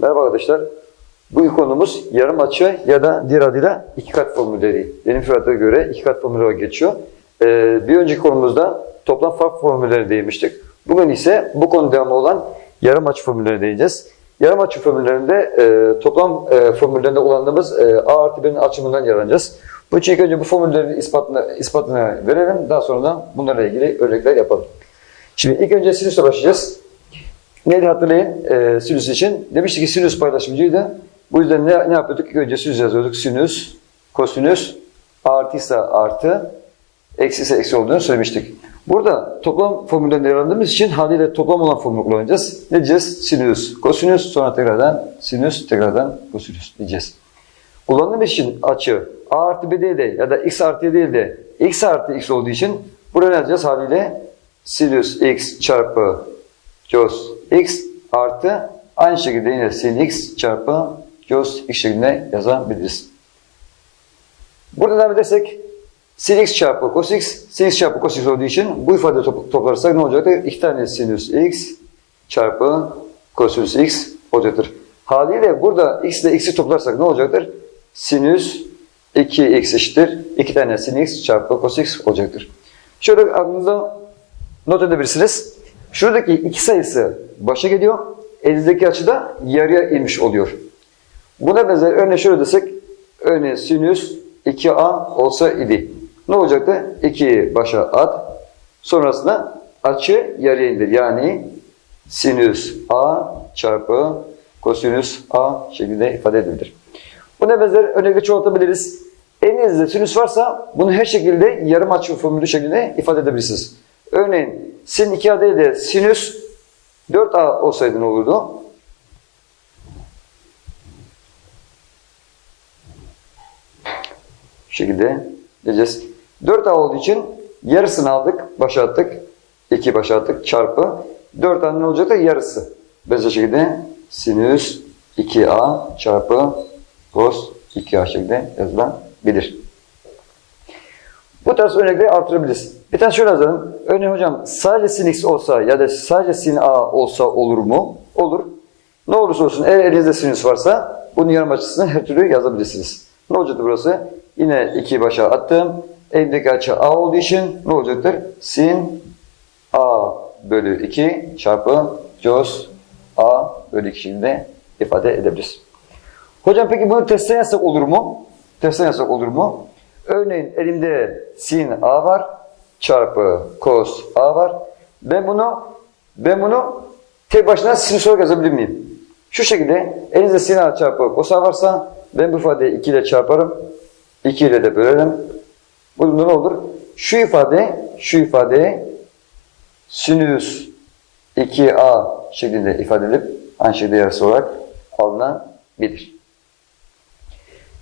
Merhaba arkadaşlar. Bu konumuz yarım açı ya da diğer adıyla iki kat formülleri. Benim fiyatına göre iki kat formülü olarak geçiyor. Ee, bir önceki konumuzda toplam fark formülleri değinmiştik. Bugün ise bu konu devamı olan yarım açı formülleri değineceğiz. Yarım açı formüllerinde e, toplam e, formüllerinde kullandığımız e, A artı B'nin açımından yararlanacağız. Bu için ilk önce bu formüllerin ispatını, ispatını verelim. Daha sonra da bunlarla ilgili örnekler yapalım. Şimdi ilk önce sinüsle başlayacağız. Neydi hatırlayın e, sinüs için? Demiştik ki sinüs paylaşımcıydı. Bu yüzden ne, ne yapıyorduk? Önce sinüs yazıyorduk. Sinüs, kosinüs, artıysa artı, eksi ise eksi olduğunu söylemiştik. Burada toplam formüllerinde yararlandığımız için haliyle toplam olan formülü kullanacağız. Ne diyeceğiz? Sinüs, kosinüs, sonra tekrardan sinüs, tekrardan kosinüs diyeceğiz. Kullandığımız için açı a artı b değil de ya da x artı y değil de x artı x olduğu için buraya ne yazacağız haliyle? Sinüs x çarpı cos x artı aynı şekilde yine sin x çarpı cos x şeklinde yazabiliriz. Burada devam edersek sin x çarpı cos x, sin x çarpı cos x olduğu için bu ifadeyi top toplarsak ne olacaktır? İki tane sinüs x çarpı kosinüs x olacaktır. Haliyle burada x ile x'i toplarsak ne olacaktır? Sinüs 2x eşittir. İki tane sin x çarpı cos x olacaktır. Şöyle aklınıza not edebilirsiniz. Şuradaki iki sayısı başa geliyor. Elinizdeki açı da yarıya inmiş oluyor. Buna benzer örneğin şöyle desek. Örneğin sinüs 2a olsa idi. Ne olacaktı? 2'yi başa at. Sonrasında açı yarıya indir. Yani sinüs a çarpı kosinüs a şeklinde ifade edilir. Buna benzer örnekle çoğaltabiliriz. Elinizde sinüs varsa bunu her şekilde yarım açı formülü şeklinde ifade edebilirsiniz. Örneğin sin 2a değil de sinüs 4a olsaydı ne olurdu? Şu şekilde diyeceğiz. 4a olduğu için yarısını aldık, başa attık. 2 başa attık çarpı. 4a'nın ne olacaktı? Yarısı. Benzer şekilde sinüs 2a çarpı cos 2a şeklinde yazılabilir. Bu tarz örnekleri artırabiliriz. Bir tane şöyle yazalım. Örneğin hocam sadece sin x olsa ya da sadece sin a olsa olur mu? Olur. Ne olursa olsun eğer elinizde sinüs varsa bunun yarım açısını her türlü yazabilirsiniz. Ne olacaktır burası? Yine 2 başa attım. Elimdeki açı a olduğu için ne olacaktır? Sin a bölü 2 çarpı cos a bölü 2 şeklinde ifade edebiliriz. Hocam peki bunu testten yazsak olur mu? Testten yazsak olur mu? Örneğin elimde sin a var çarpı cos a var. Ben bunu ben bunu tek başına sinüs olarak yazabilir miyim? Şu şekilde elinizde sin a çarpı cos a varsa ben bu ifadeyi 2 ile çarparım. 2 ile de bölerim. Bu durumda ne olur? Şu ifade, şu ifade sinüs 2a şeklinde ifade edilip aynı şekilde yarısı olarak alınabilir.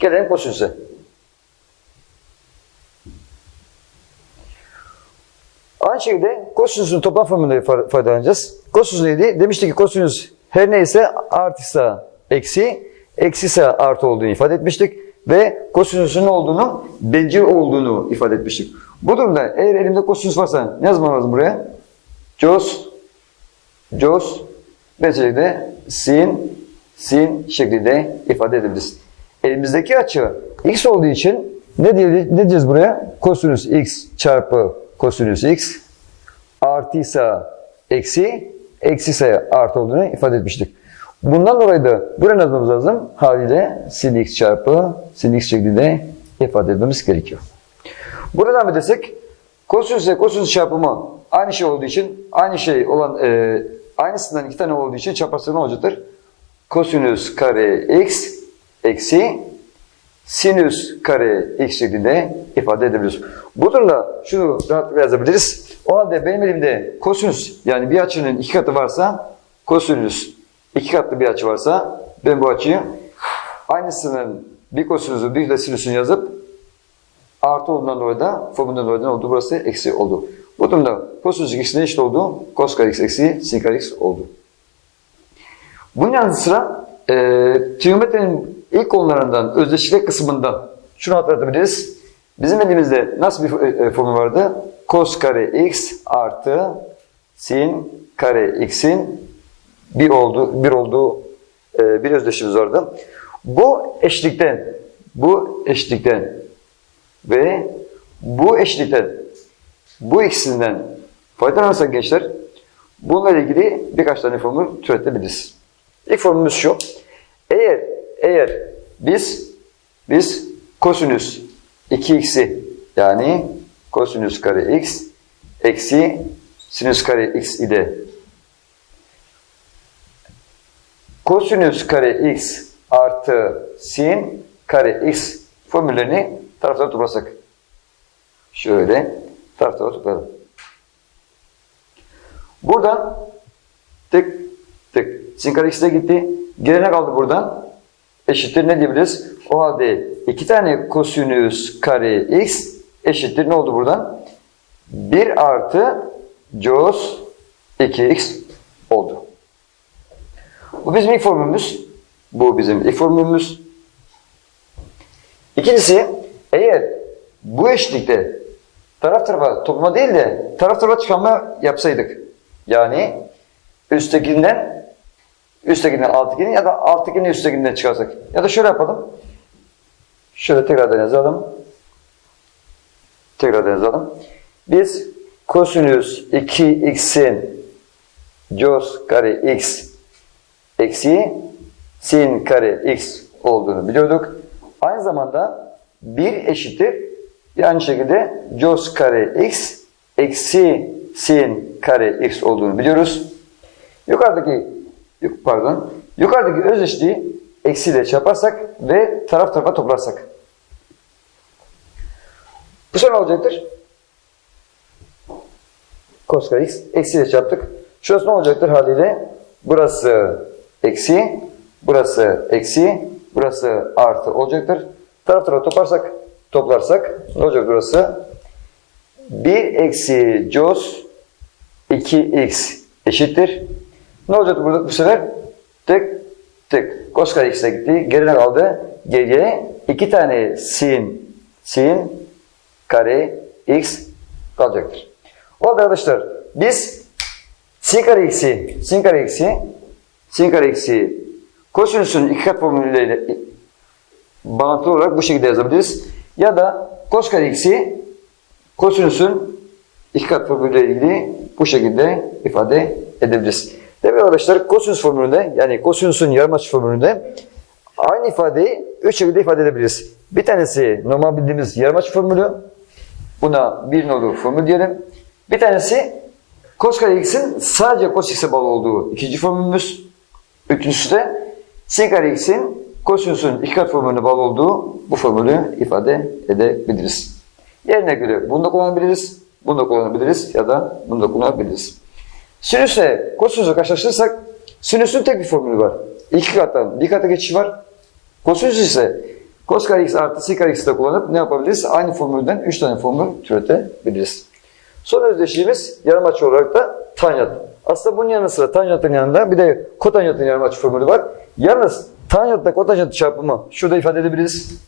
Gelelim kosinüse. Aynı şekilde kosinüsün toplam formülünde fa- faydalanacağız. Kosinüs neydi? Demiştik ki kosinüs her neyse artıysa eksi, eksiyse artı olduğunu ifade etmiştik. Ve kosinüsün olduğunu, bencil olduğunu ifade etmiştik. Bu durumda eğer elimde kosinüs varsa ne yazmam lazım buraya? Cos, cos, ve şekilde sin, sin şeklinde ifade edebiliriz. Elimizdeki açı x olduğu için ne, ne diyeceğiz buraya? Kosinüs x çarpı kosinüs x artıysa eksi, eksiyse artı olduğunu ifade etmiştik. Bundan dolayı da buraya yazmamız lazım? Haliyle sin x çarpı sin x şeklinde ifade etmemiz gerekiyor. Burada devam edersek kosinüs ile kosinüs çarpımı aynı şey olduğu için aynı şey olan e, aynısından iki tane olduğu için çarparsa ne olacaktır? Kosinüs kare x eksi sinüs kare x şeklinde ifade edebiliriz. Bu durumda şunu rahatlıkla yazabiliriz. O halde benim elimde kosinüs yani bir açının iki katı varsa kosinüs iki katlı bir açı varsa ben bu açıyı aynısının bir kosinüsü bir de sinüsünü yazıp artı olduğundan dolayı da formülden dolayı ne oldu? Burası eksi oldu. Bu durumda kosinüs x'in eşit oldu. Cos kare x eksi sin kare x oldu. Bunun yanı sıra e, trigonometrinin ilk konularından özdeşlik kısmında şunu hatırlatabiliriz. Bizim elimizde nasıl bir e, formül vardı? Cos kare x artı sin kare x'in bir olduğu, bir olduğu e, bir özdeşimiz vardı. Bu eşlikten, bu eşlikten ve bu eşlikten bu ikisinden faydalanırsak gençler bununla ilgili birkaç tane formül türetebiliriz. İlk formülümüz şu. Eğer eğer biz biz kosinüs 2x'i yani kosinüs kare x eksi sinüs kare x ile kosinüs kare x artı sin kare x formüllerini taraflara toplasak. Şöyle taraflara toplayalım. Buradan tık tık sin kare x de gitti. Gelene kaldı buradan. Eşittir ne diyebiliriz? O halde iki tane kosinüs kare x eşittir ne oldu buradan? 1 artı cos 2x oldu. Bu bizim ilk formülümüz. Bu bizim ilk formülümüz. İkincisi eğer bu eşitlikte taraf tarafa toplama değil de taraf tarafa çıkarma yapsaydık. Yani üsttekinden üsttekinden alttakini ya da alttakini üsttekinden çıkarsak. Ya da şöyle yapalım. Şöyle tekrardan yazalım. Tekrardan yazalım. Biz kosinüs 2x'in cos kare x eksi sin kare x olduğunu biliyorduk. Aynı zamanda 1 eşittir. Aynı şekilde cos kare x eksi sin kare x olduğunu biliyoruz. Yukarıdaki yuk- pardon yukarıdaki özdeşliği eksiyle çarparsak ve taraf tarafa toplarsak. Bu sefer olacaktır? Cos kare x eksiyle çarptık. Şurası ne olacaktır haliyle? Burası eksi, burası eksi, burası artı olacaktır. Taraf tarafa toplarsak, toplarsak ne olacak burası? 1 eksi cos 2x eşittir. Ne olacak burada bu sefer? Tık tık. Kare x'e gitti. Gerine kaldı. Geriye iki tane sin sin kare x kalacaktır. O halde arkadaşlar biz sin kare x'i sin kare x'i sin kare x'i kosinüsün iki kat formülüyle bağlantılı olarak bu şekilde yazabiliriz. Ya da cos kare x'i kosinüsün iki kat formülüyle ilgili bu şekilde ifade edebiliriz. Demek arkadaşlar kosinüs formülünde yani kosinüsün yarım açı formülünde aynı ifadeyi üç şekilde ifade edebiliriz. Bir tanesi normal bildiğimiz yarım açı formülü. Buna bir nolu formül diyelim. Bir tanesi cos kare x'in sadece cos x'e bağlı olduğu ikinci formülümüz. Üçüncüsü de sin kare x'in kosinüsün iki kat formülüne bağlı olduğu bu formülü ifade edebiliriz. Yerine göre bunu da kullanabiliriz, bunu da kullanabiliriz ya da bunu da kullanabiliriz. Sinüsle kosinüsü karşılaştırırsak sinüsün tek bir formülü var. İki kattan bir kata geçiş var. Kosinüs ise cos kare x artı sin kare x'i de kullanıp ne yapabiliriz? Aynı formülden üç tane formül türetebiliriz. Son özdeşliğimiz yarım açı olarak da tanjant. Aslında bunun yanı sıra tanjantın yanında bir de kotanjantın yarım açı formülü var. Yalnız tanjantla kotanjant çarpımı şurada ifade edebiliriz.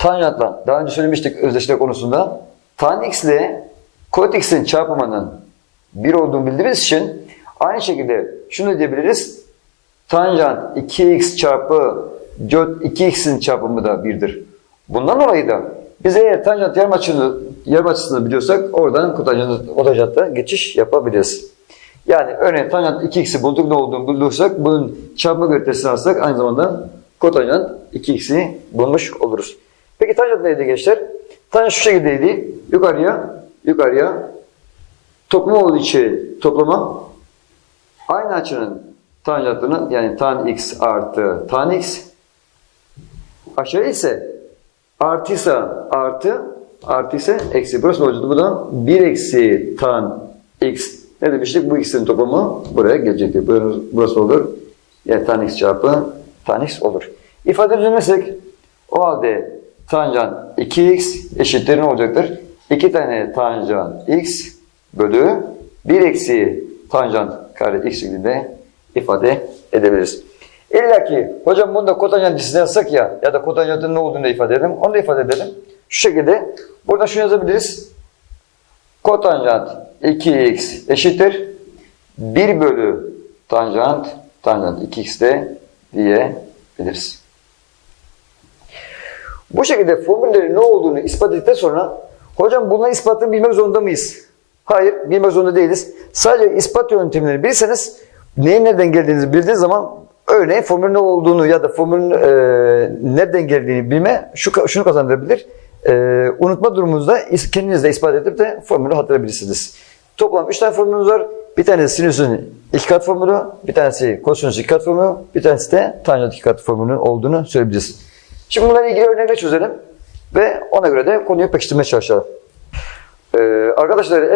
Tanjantla daha önce söylemiştik özdeşlik konusunda tan x ile kot x'in çarpımının 1 olduğunu bildiğimiz için aynı şekilde şunu diyebiliriz. Tanjant 2x çarpı cot 2x'in çarpımı da 1'dir. Bundan dolayı da biz eğer tanjant yarım açısını, yarım açısını biliyorsak oradan kotanjant, kotanjantta geçiş yapabiliriz. Yani örneğin tanjant 2x'i bulduk ne olduğunu bulursak bunun çarpma göritesini alsak aynı zamanda kotanjant 2x'i bulmuş oluruz. Peki tanjant neydi gençler? Tanjant şu şekildeydi. Yukarıya, yukarıya toplama olduğu için toplama aynı açının tanjantının yani tan x artı tan x aşağı ise artıysa artı artıysa eksi. Burası ne olacaktı? Bu da 1 eksi tan x ne demiştik? Bu ikisinin toplamı buraya gelecektir. Burası, olur. Yani tan x çarpı tan x olur. İfade düzenlersek o halde tanjant 2x eşittir ne olacaktır? 2 tane tanjant x bölü 1 eksi tanjant kare x şeklinde ifade edebiliriz. İlla ki hocam bunda kotanjant cinsinden yazsak ya ya da kotanjantın ne olduğunu da ifade edelim. Onu da ifade edelim. Şu şekilde burada şunu yazabiliriz. Kotanjant 2x eşittir 1 bölü tanjant tanjant 2x de diyebiliriz. Bu şekilde formüllerin ne olduğunu ispat ettikten sonra hocam bunların ispatını bilmek zorunda mıyız? Hayır, bilmek zorunda değiliz. Sadece ispat yöntemlerini bilirseniz neyin nereden geldiğinizi bildiğiniz zaman örneğin formülün ne olduğunu ya da formülün e, nereden geldiğini bilme şu, şunu kazandırabilir. E, unutma durumunuzda kendiniz de ispat edip de formülü hatırlayabilirsiniz. Toplam 3 tane formülümüz var. Bir tanesi sinüsün iki kat formülü, bir tanesi kosinüsün iki kat formülü, bir tanesi de tanjant iki kat formülünün olduğunu söyleyebiliriz. Şimdi bunlarla ilgili örnekler çözelim ve ona göre de konuyu pekiştirmeye çalışalım. Ee, arkadaşlar en